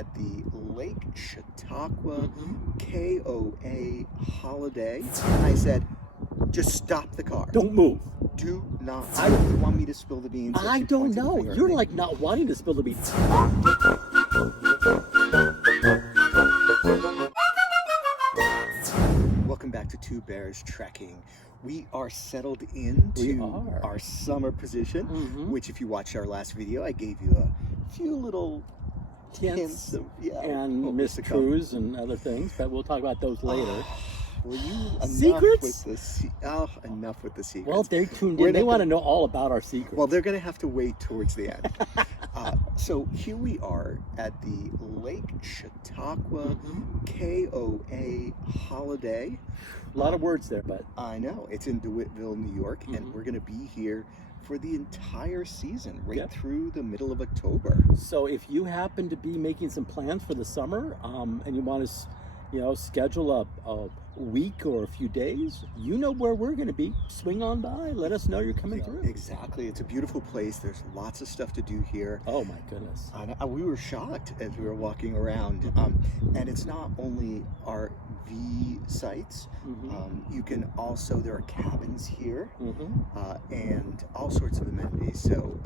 at the Lake Chautauqua KOA holiday. I said, just stop the car. Don't move. Do not. You want me to spill the beans? I don't know. You're like not wanting to spill the beans. Welcome back to Two Bears Trekking. We are settled into our summer position, which if you watched our last video, I gave you a few little hints of, and missed cruise and other things, but we'll talk about those later. Well, Secrets? Enough with the secrets. Well, they're tuned in. They want to know all about our secrets. Well, they're going to have to wait towards the end. So here we are at the Lake Chautauqua KOA holiday. A lot of words there, but I know. It's in DeWittville, New York, and we're going to be here for the entire season, through the middle of October. So if you happen to be making some plans for the summer, and you want to schedule a week or a few days, you know where we're going to be. Swing on by. Let us know you're coming through. Exactly. It's a beautiful place. There's lots of stuff to do here. Oh, my goodness. We were shocked as we were walking around. And it's not only RV sites. You can also, there are cabins here and all sorts of amenities. So,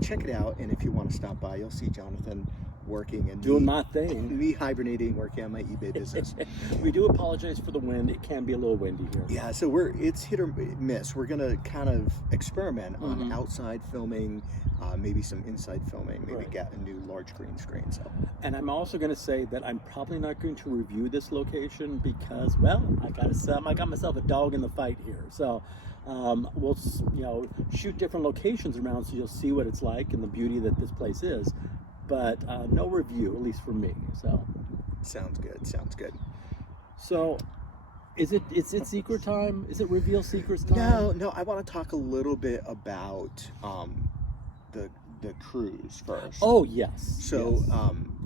check it out. And if you want to stop by, you'll see Jonathan working and doing my thing. Me hibernating, working on my eBay business. We do apologize for the wind. It can be a little windy here. Yeah, so it's hit or miss. We're gonna kind of experiment on outside filming, maybe some inside filming, maybe get a new large green screen. So, and I'm also going to say that I'm probably not going to review this location because, well, I got myself a dog in the fight here. So. We'll shoot different locations around so you'll see what it's like and the beauty that this place is, but no review, at least for me. So sounds good. So is it secret time? Is it reveal secrets time? No, I want to talk a little bit about the cruise first. Oh yes. So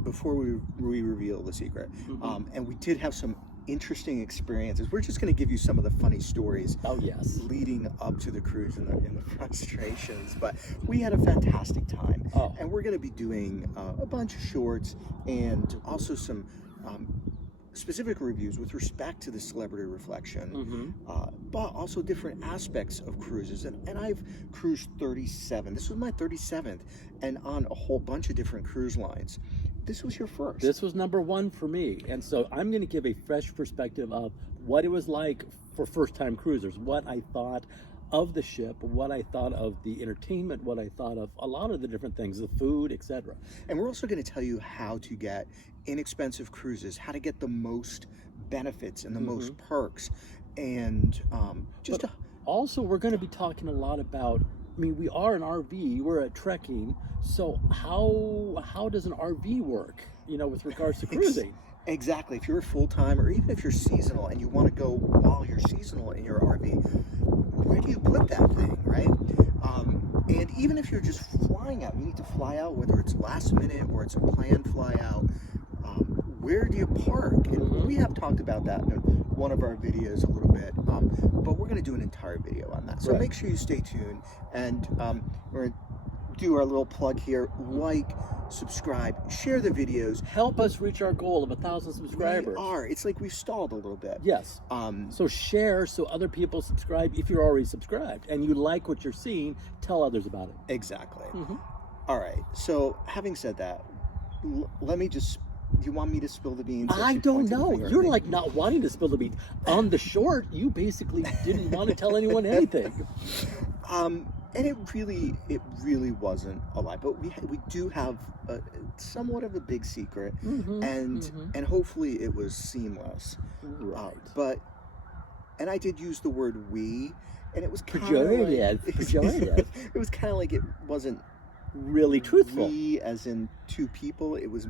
before we reveal the secret, and we did have some interesting experiences. We're just going to give you some of the funny stories. Oh yes. Leading up to the cruise and the frustrations, but we had a fantastic time. And we're going to be doing a bunch of shorts and also some specific reviews with respect to the celebrity reflection, but also different aspects of cruises. And I've cruised 37. This was my 37th, and on a whole bunch of different cruise lines. This was your first. This was number one for me. And so I'm going to give a fresh perspective of what it was like for first-time cruisers, what I thought of the ship, what I thought of the entertainment, what I thought of a lot of the different things, the food, etc. And we're also going to tell you how to get inexpensive cruises, how to get the most benefits and the most perks. And also we're going to be talking a lot about, we are an RV, we're at trekking, so how does an RV work, with regards to cruising? Exactly. If you're full-time or even if you're seasonal and you want to go while you're seasonal in your RV, where do you put that thing, right? And even if you're just flying out, you need to fly out, whether it's last minute or it's a planned fly out, where do you park? And we have talked about that in one of our videos a little bit, but we're going to do an entire video on that. So make sure you stay tuned, and we're going to do our little plug here. Like, subscribe, share the videos. Help us reach our goal of 1,000 subscribers. It's like we've stalled a little bit. Yes. So share so other people subscribe. If you're already subscribed and you like what you're seeing, tell others about it. Exactly. All right. So having said that, let me just... You want me to spill the beans? I don't know. You're like not wanting to spill the beans. On the short, you basically didn't want to tell anyone anything. And it really wasn't a lie. But we do have somewhat of a big secret, and hopefully it was seamless. Right. And I did use the word "we," and it was kind pejorative. It was kind of like it wasn't really truthful. We as in two people. It was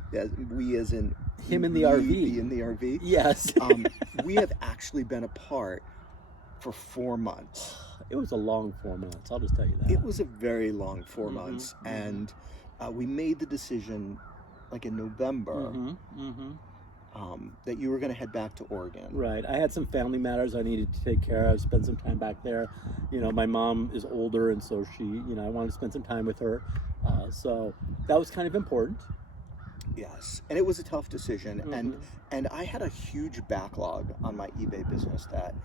we as in him in the RV. Be in the RV. Yes. We have actually been apart for 4 months. It was a long 4 months. I'll just tell you that. It was a very long 4 months, and we made the decision, like in November, that you were going to head back to Oregon. Right. I had some family matters I needed to take care of. Spend some time back there. My mom is older, and so she, I wanted to spend some time with her. So that was kind of important. Yes, and it was a tough decision, Mm-hmm. and I had a huge backlog on my eBay business that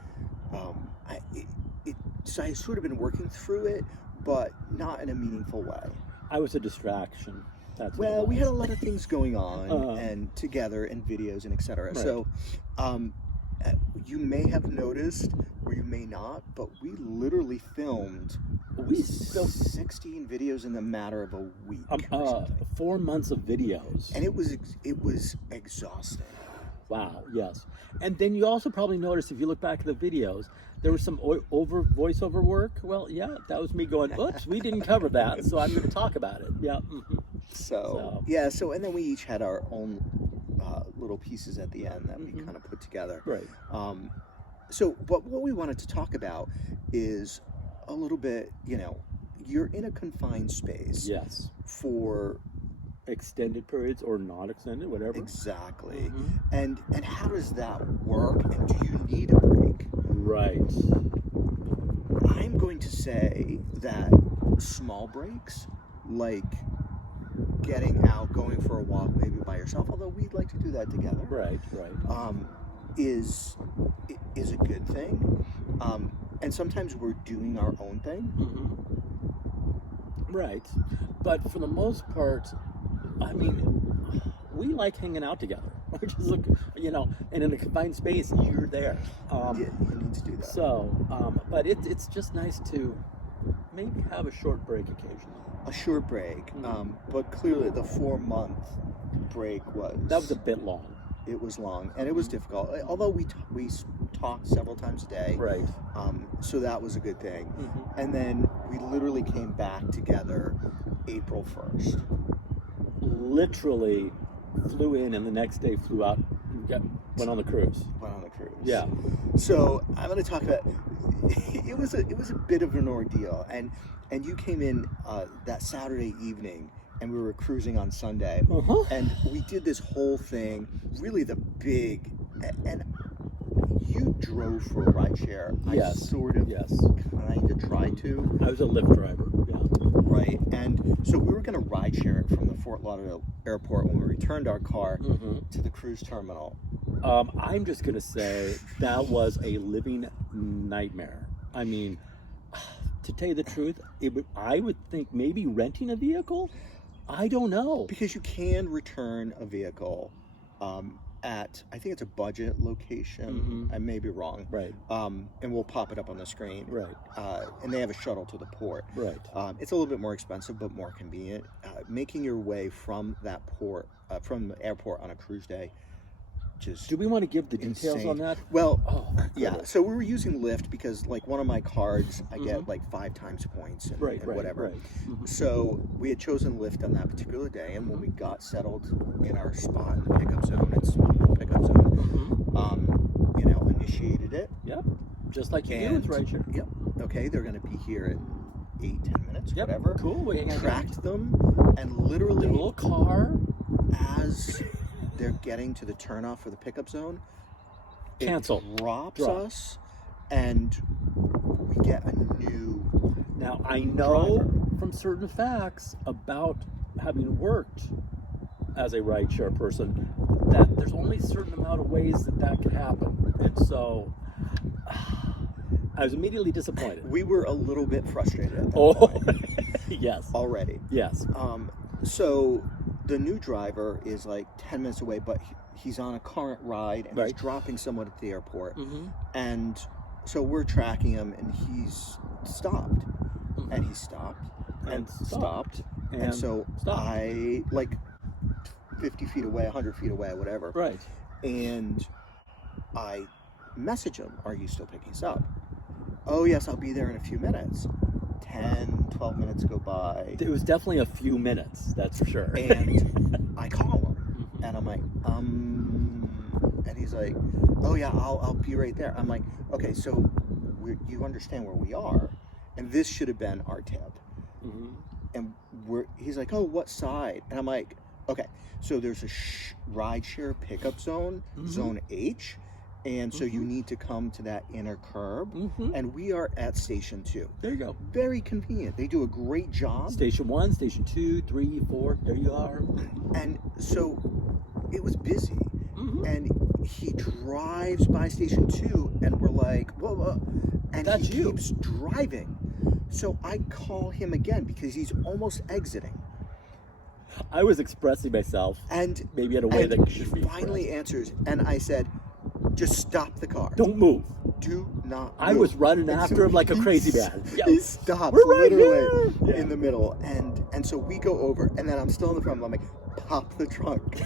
so I sort of been working through it, but not in a meaningful way. I was a distraction. That's what it Well, we had a was. lot of things going on Uh, and together and videos and etc. right. So, um, you may have noticed, or you may not, but we literally filmed We filmed 16 videos in the matter of a week or something. 4 months of videos. And it was exhausting. Wow, yes. And then you also probably noticed, if you look back at the videos, there was some voiceover work. Well, yeah, that was me going, oops, we didn't cover that, so I'm going to talk about it. Yeah. Mm-hmm. So and then we each had our own little pieces at the end that we kind of put together. Right. But what we wanted to talk about is a little bit, you're in a confined space. Yes. For extended periods or not extended, whatever. Exactly. And how does that work? And do you need a break? Right. I'm going to say that small breaks, like getting out, going for a walk, maybe by yourself, although we'd like to do that together. Right. Is a good thing. And sometimes we're doing our own thing. Right. But for the most part, I mean, we like hanging out together. Which is, and in a confined space, you're there. You need to do that. So, but it's just nice to maybe have a short break occasionally. A short break, but clearly the 4-month break that was a bit long. It was long and it was difficult. Although we talked several times a day, right? So that was a good thing. And then we literally came back together April 1st. Literally flew in, and the next day flew out. Went on the cruise. Yeah. So I'm going to talk about. It was a bit of an ordeal, and you came in that Saturday evening, and we were cruising on Sunday, and we did this whole thing. Really, and you drove for a rideshare. Yes. I sort of, kind of tried to. I was a Lyft driver. Yeah. Right, and so we were going to rideshare it from the Fort Lauderdale airport when we returned our car to the cruise terminal. I'm just going to say that was a living nightmare. I mean, to tell you the truth, I would think maybe renting a vehicle. I don't know, because you can return a vehicle at, I think it's a budget location. I may be wrong. Right. And we'll pop it up on the screen. Right. And they have a shuttle to the port. Right. It's a little bit more expensive, but more convenient. Making your way from that port, from the airport on a cruise day, just do we want to give the details insane. On that? Well, yeah. So we were using Lyft because, like, one of my cards, I get like 5 times points and whatever. Right. So we had chosen Lyft on that particular day, and when we got settled in our spot in the pickup zone, it's the pickup zone, initiated it. Yep. Just like you do with rideshare. Yep. Okay, they're going to be here at 8-10 minutes, whatever. Cool. Tracked them, and literally the little car, as they're getting to the turnoff for the pickup zone, cancel, drops us, and we get a new. Now I know driver. From certain facts about having worked as a rideshare person that there's only a certain amount of ways that could happen, and so I was immediately disappointed. We were a little bit frustrated at that point. Yes. Already. Yes. So the new driver is like 10 minutes away, but he's on a current ride, and he's dropping someone at the airport. And so we're tracking him, and he's stopped. And he stopped. And stopped. And so I, like 50 feet away, 100 feet away, whatever. Right. And I message him, "Are you still picking us up?" "Oh, yes, I'll be there in a few minutes." 10, 12 minutes go by. It was definitely a few minutes, that's for sure. And I call him, and I'm like, and he's like, "Oh yeah, I'll be right there." I'm like, "Okay, so you understand where we are, and this should have been our tip." And he's like, "Oh, what side?" And I'm like, "Okay, so there's a rideshare pickup zone, zone H, And so you need to come to that inner curb. And we are at Station 2. There you go. Very convenient. They do a great job. Station 1, Station 2, 3, 4. There you are. And so it was busy. And he drives by Station 2, and we're like, whoa, whoa. And That's he you. keeps driving. So I call him again because he's almost exiting. I was expressing myself, And maybe in a way and that he should be finally expressed. answers, and I said, just stop the car. Don't move. Do not I move. was running And after so him like a he crazy s- man. He stops We're right literally here. in the middle. And so we go over, and then I'm still in the front. I'm like, pop the trunk.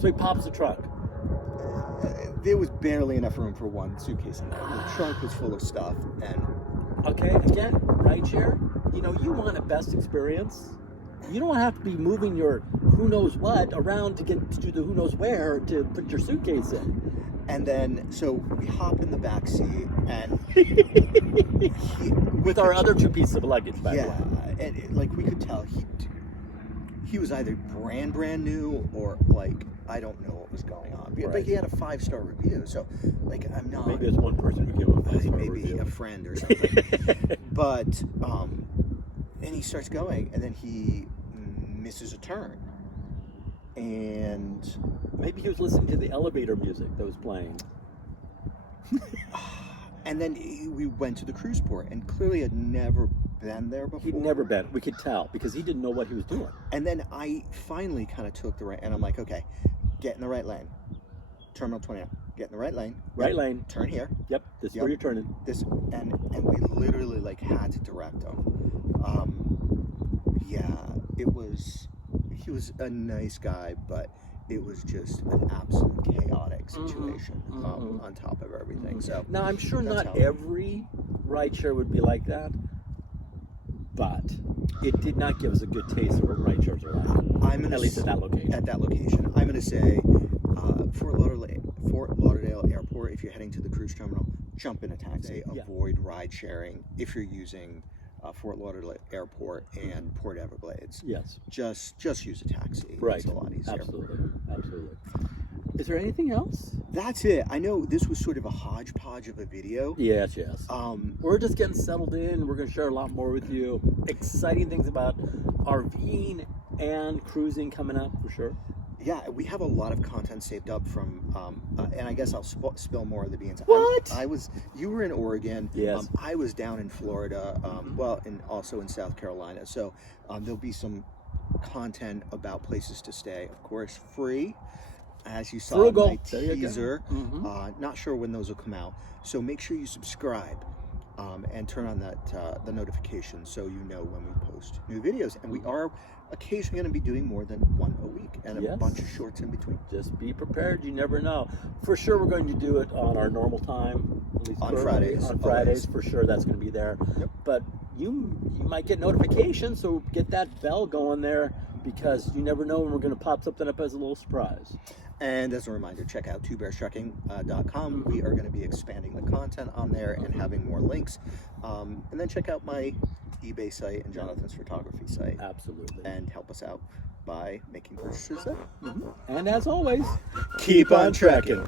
So he pops the trunk. There was barely enough room for one suitcase in there. The trunk was full of stuff, and Okay, again, rideshare, you want a best experience. You don't have to be moving your who knows what around to get to the who knows where to put your suitcase in. and then so we hop in the back seat, and With our other 2 pieces of luggage, by the yeah, way. and like we could tell he was either brand new or like I don't know what was going on. But Right. he had a 5-star review, so like I'm not. Maybe there's one person who gave him a 5-star maybe review. a friend or something. But and he starts going, and then he misses a turn, and Maybe he was listening to the elevator music that was playing. then we went to the cruise port, and clearly had never been there before. He'd never been. We could tell because he didn't know what he was doing. And then I finally kind of took the right, and I'm like, okay, get in the right lane. Terminal 29. Get in the right lane. Right Yep. lane. Turn here. Yep, this is Yep. where you're turning. This and we literally like had to direct him. Yeah, it was. He was a nice guy, but it was just an absolute chaotic situation on top of everything. So Now, I'm sure That's not how- every rideshare would be like that, but it did not give us a good taste of what rideshares are like. I'm gonna At least at that location. At that location, I'm going to say Fort Lauderdale Airport. If you're heading to the cruise terminal, jump in a taxi. Yeah. Avoid ride sharing if you're using Fort Lauderdale Airport and Port Everglades. Yes, Just use a taxi. right. It's a lot easier. Absolutely. Is there anything else? That's it. I know this was sort of a hodgepodge of a video. Yes. We're just getting settled in. We're going to share a lot more with you. Exciting things about RVing and cruising coming up for sure. Yeah, we have a lot of content saved up from, and I guess I'll spill more of the beans. What? You were in Oregon. Yes. I was down in Florida, well, and also in South Carolina. So there'll be some content about places to stay. Of course, free, as you saw in Frugal. my There you go. teaser. Not sure when those will come out. So make sure you subscribe. And turn on that the notifications so you know when we post new videos. And we are occasionally going to be doing more than one a week and a Yes. bunch of shorts in between. Just be prepared. You never know. For sure, we're going to do it on our normal time. At least On early. Fridays, On Fridays, always. for sure. That's going to be there. Yep. But you might get notifications, so get that bell going there because you never know when we're going to pop something up as a little surprise. And as a reminder, check out twobearstrekking.com. We are going to be expanding the content on there and having more links. And then check out my eBay site and Jonathan's photography site Absolutely. and help us out by making purchases there. And as always, Keep on trekking.